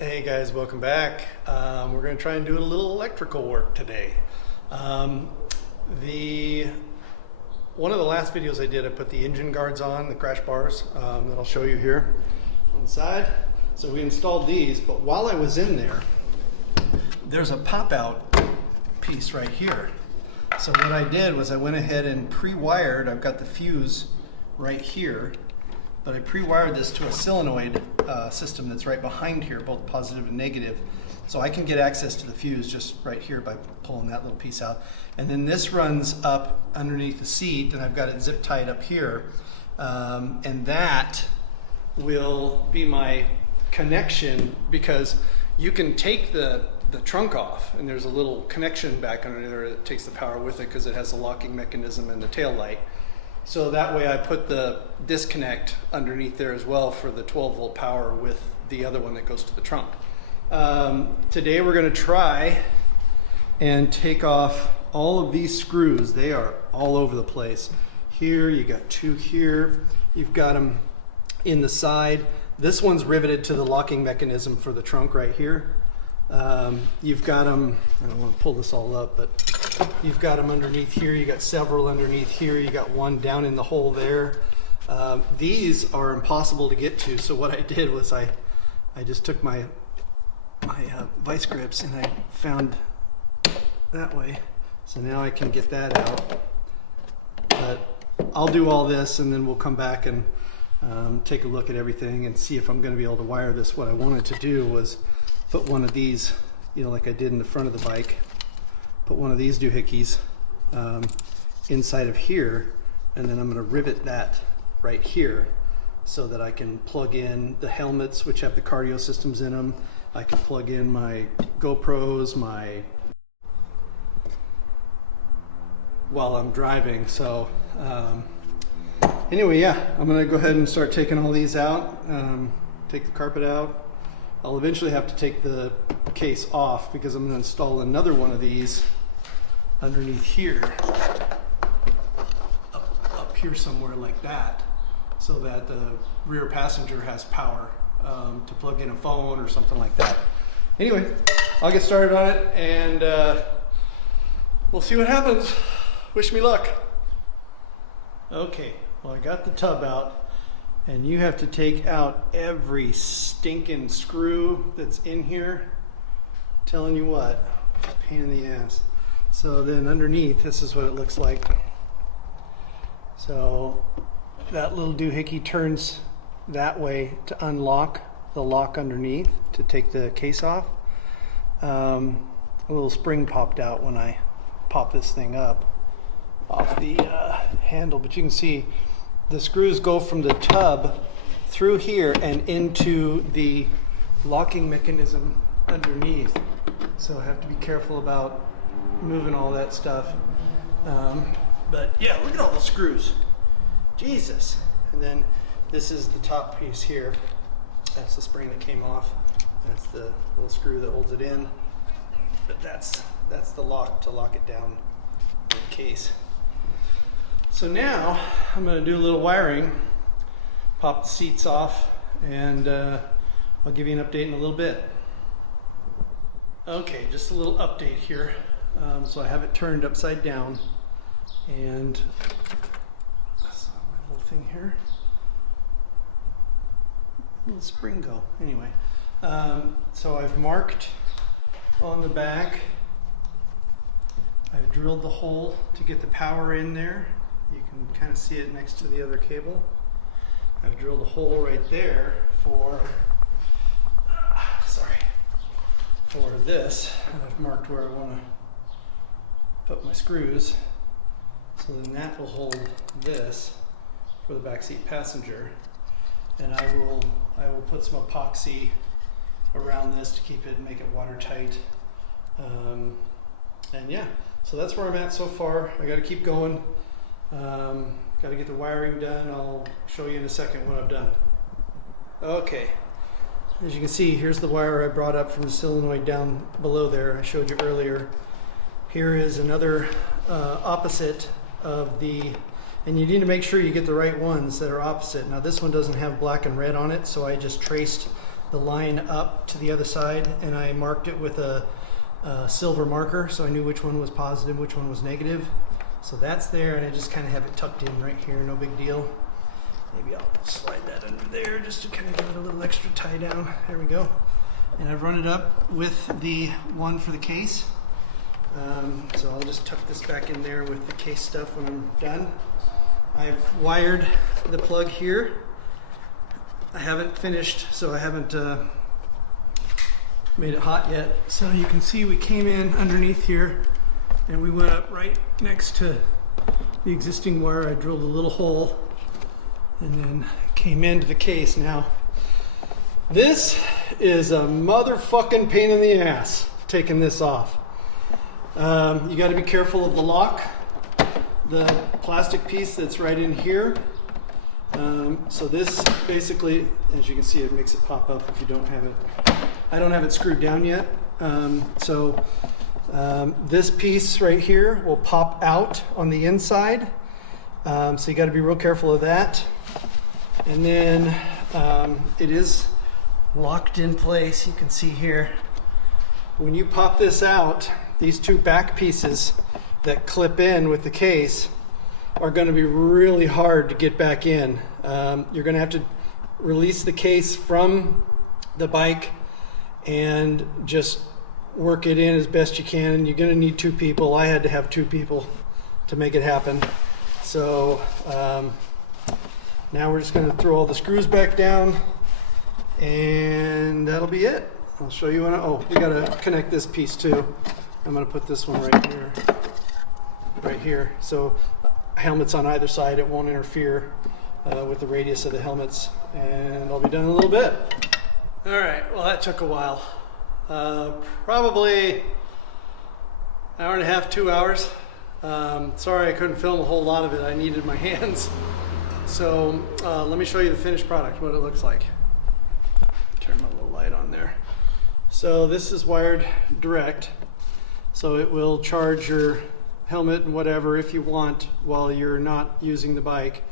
Hey guys, welcome back. We're going to try and do a little electrical work today. One of the last videos I did, I put the engine guards on, the crash bars that I'll show you here on the side. So we installed these, but while I was in there, there's a pop-out piece right here. So what I did was I went ahead and pre-wired. I've got the fuse right here, but I pre-wired this to a solenoid system that's right behind here, both positive and negative. So I can get access to the fuse just right here by pulling that little piece out. And then this runs up underneath the seat, and I've got it zip tied up here. And that will be my connection, because you can take the trunk off, and there's a little connection back under there that takes the power with it because it has a locking mechanism and the tail light. So that way I put the disconnect underneath there as well for the 12 volt power with the other one that goes to the trunk. Today we're going to try and take off all of these screws. They are all over the place. Here, you got two here. You've got them in the side. This one's riveted to the locking mechanism for the trunk right here. You've got them, I don't want to pull this all up, but you've got them underneath here. You got several underneath here. You got one down in the hole there. These are impossible to get to. So what I did was I just took my vice grips and I found that way. So now I can get that out. But I'll do all this and then we'll come back and take a look at everything and see if I'm going to be able to wire this. What I wanted to do was put one of these, like I did in the front of the bike, put one of these doohickeys inside of here, and then I'm going to rivet that right here so that I can plug in the helmets, which have the cardio systems in them. I can plug in my GoPros, while I'm driving. So anyway, yeah, I'm going to go ahead and start taking all these out, take the carpet out. I'll eventually have to take the case off because I'm going to install another one of these underneath here, up here somewhere like that, so that the rear passenger has power to plug in a phone or something like that. Anyway, I'll get started on it and we'll see what happens. Wish me luck. Okay, well, I got the tub out. And you have to take out every stinking screw that's in here. Telling you what, pain in the ass. So then underneath, this is what it looks like. So that little doohickey turns that way to unlock the lock underneath to take the case off. A little spring popped out when I popped this thing up off the handle, but you can see the screws go from the tub through here and into the locking mechanism underneath. So I have to be careful about moving all that stuff. But yeah, look at all the screws. Jesus. And then this is the top piece here. That's the spring that came off. That's the little screw that holds it in. But that's the lock to lock it down in the case. So now I'm going to do a little wiring, pop the seats off, and I'll give you an update in a little bit. Okay, just a little update here. So I have it turned upside down, and that's my little thing here. Where did the spring go? Anyway, so I've marked on the back. I've drilled the hole to get the power in there. You can kind of see it next to the other cable. I've drilled a hole right there for this. And I've marked where I want to put my screws. So then that will hold this for the backseat passenger. And I will put some epoxy around this to keep it and make it watertight. And yeah, so that's where I'm at so far. I got to keep going. Got to get the wiring done. I'll show you in a second what I've done. Okay, as you can see, here's the wire I brought up from the solenoid down below there I showed you earlier. Here is another opposite of the, and you need to make sure you get the right ones that are opposite. Now this one doesn't have black and red on it, so I just traced the line up to the other side, and I marked it with a silver marker so I knew which one was positive, which one was negative. So that's there, and I just kind of have it tucked in right here, no big deal. Maybe I'll slide that under there just to kind of give it a little extra tie down. There we go. And I've run it up with the one for the case. So I'll just tuck this back in there with the case stuff when I'm done. I've wired the plug here. I haven't finished, so I haven't made it hot yet. So you can see we came in underneath here and we went up right next to the existing wire. I drilled a little hole and then came into the case. Now, this is a motherfucking pain in the ass, taking this off. You got to be careful of the lock, the plastic piece that's right in here. So this basically, as you can see, it makes it pop up if you don't have it. I don't have it screwed down yet. This piece right here will pop out on the inside. So you got to be real careful of that. And then it is locked in place. You can see here. When you pop this out, these two back pieces that clip in with the case are going to be really hard to get back in. You're going to have to release the case from the bike and just work it in as best you can. And you're going to need two people. I had to have two people to make it happen. So now we're just going to throw all the screws back down, and that'll be it. I'll show you when we got to connect this piece too. I'm going to put this one right here. So helmets on either side, it won't interfere with the radius of the helmets, and I'll be done in a little bit. All right, well that took a while. Probably an hour and a half, 2 hours. Sorry I couldn't film a whole lot of it. I needed my hands. So let me show you the finished product, what it looks like. Turn my little light on there. So this is wired direct. So it will charge your helmet and whatever if you want while you're not using the bike.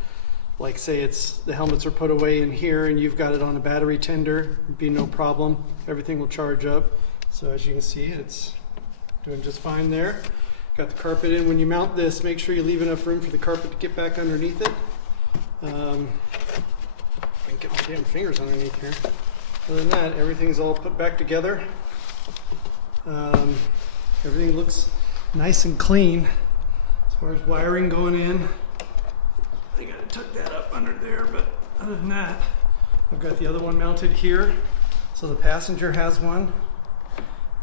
Like say the helmets are put away in here and you've got it on a battery tender, it'd be no problem. Everything will charge up. So as you can see, it's doing just fine there. Got the carpet in. When you mount this, make sure you leave enough room for the carpet to get back underneath it. I can get my damn fingers underneath here. Other than that, everything's all put back together. Everything looks nice and clean. As far as wiring going in, I gotta tuck that up under there, but other than that, I've got the other one mounted here. So the passenger has one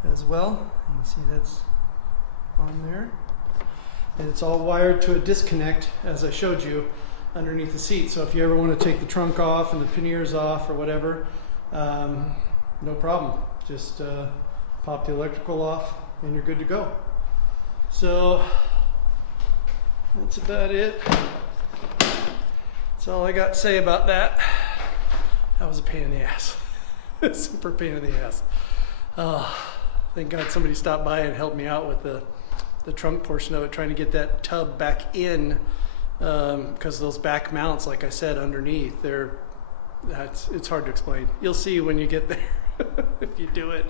as well. You can see that's on there. And it's all wired to a disconnect, as I showed you, underneath the seat. So if you ever want to take the trunk off and the panniers off or whatever, no problem. Just pop the electrical off and you're good to go. So that's about it. That's all I got to say about that. That was a pain in the ass. Super pain in the ass. Thank God somebody stopped by and helped me out with the trunk portion of it, trying to get that tub back in, because those back mounts, like I said, underneath, it's hard to explain. You'll see when you get there if you do it.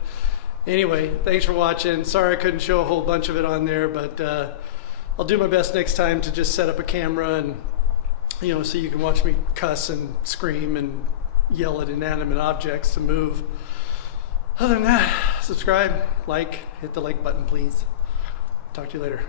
Anyway, thanks for watching. Sorry I couldn't show a whole bunch of it on there, but I'll do my best next time to just set up a camera and, so you can watch me cuss and scream and yell at inanimate objects to move. Other than that, subscribe, like, hit the like button, please. Talk to you later.